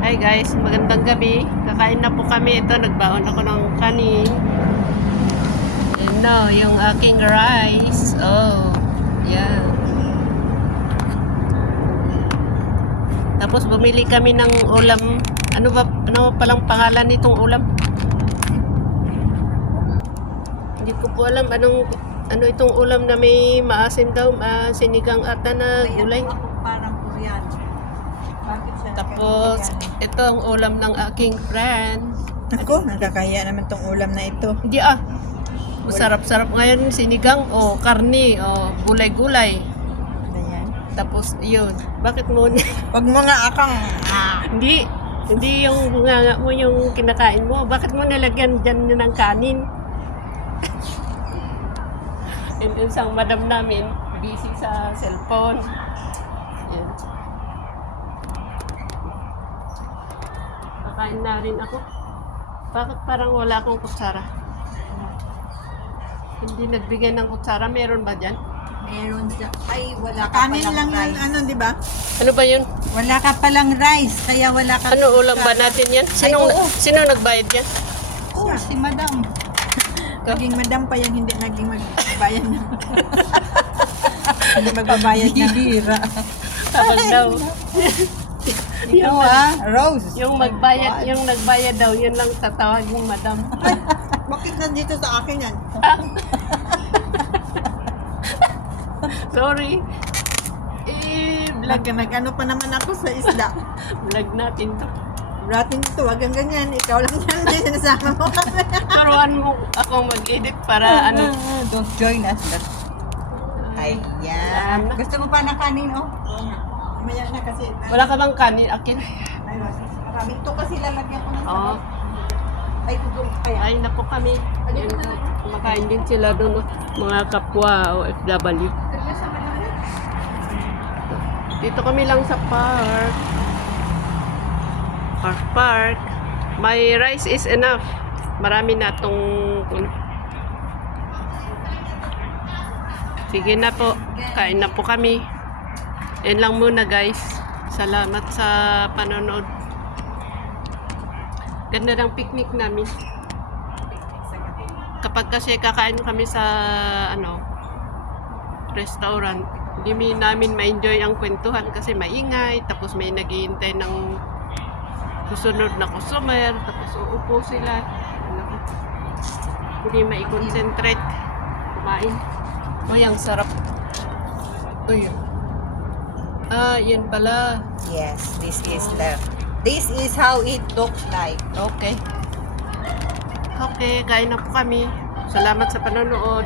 Hi guys, magandang gabi. Kakain na po kami. Ito, nagbaon ako ng kanin. And now, yung aking rice. Oh, yeah. Tapos bumili kami ng ulam. Ano palang pangalan nitong ulam? Hindi ko po alam ano itong ulam na may maasim daw, sinigang ata na gulay. Parang Korean. Bakit siya Tapos, ito ang ulam ng aking friend. Ako, nakakahiya naman tong ulam na ito. Hindi Masarap-sarap ngayon sinigang o karni o gulay-gulay. Ayan. Tapos yun. Bakit mo Wag mo nga akong... hindi yung bunganga mo yung kinakain mo. Bakit mo nilagyan dyan ng kanin? And then isang madam namin busy sa cellphone. Yan. Kakain na rin ako. Bakit parang wala akong kutsara? Hindi nagbigay ng kutsara. Meron ba dyan? Meron siya. Ay, wala ka kanin palang lang rice. Yan, di ba? Ano ba yun? Wala ka palang rice, kaya wala ka... Ano ulam ba natin yan? Sino nagbayad yan? Oh, si madam. Naging madam pa yan, hindi naging magbabayad na. Hindi magbabayad na. Hira. Kapag daw. Ikaw Rose. Yung nagbayad daw, yun lang tatawagin madam. Bakit nandito sa akin yan? Sorry. Vlog. Nag-ano pa naman ako sa isda. Vlog natin to. Rating ito, wag ang ganyan. Ikaw lang yan, hindi sinasama mo kami. Turuan mo akong mag-edit para ano. Don't join us. Ayan. Gusto mo pa ng kanin, oh? Maya na kasi. Wala ka bang kanin, Akin? Ay, marami. Ito kasi lalagyan ko ng Oo. sabaw. Ay, kung kaya. Ay, napo kami. Yun, kumakain din sila doon, mga kapwa OFW. Dito kami lang sa park. Park. My rice is enough. Marami na itong... Sige na po. Kain na po kami. Yan lang muna guys. Salamat sa panonood. Ganda ng picnic namin. Kapag kasi kakain kami sa restaurant, hindi namin ma-enjoy ang kwentuhan kasi maingay, tapos may naghihintay ng susunod na customer, tapos uupo sila. Hindi mai-concentrate kumain. Uy, ang sarap. Uy. Yan pala. Yes, this is how it looks like. Okay. Okay, kain na po kami. Salamat sa panonood.